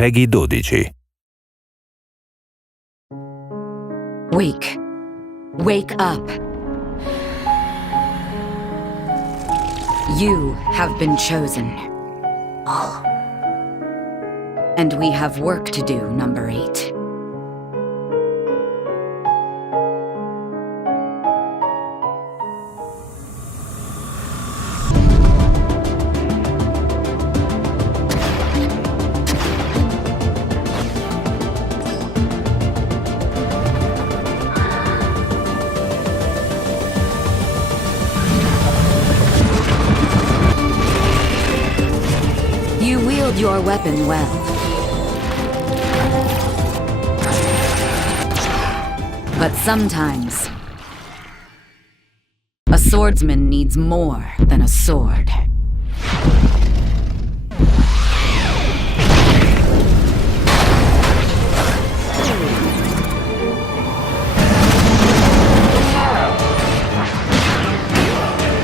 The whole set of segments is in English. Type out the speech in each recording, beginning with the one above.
Peggy 12. Wake. Wake up. You have been chosen. And we have work to do, number 8. You wield your weapon well. But sometimes, a swordsman needs more than a sword.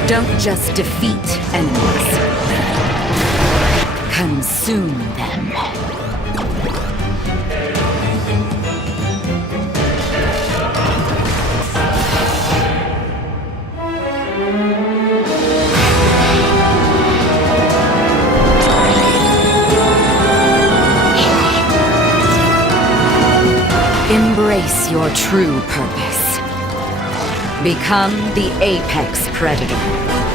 Don't just defeat enemies. Consume them. Embrace your true purpose. Become the apex predator.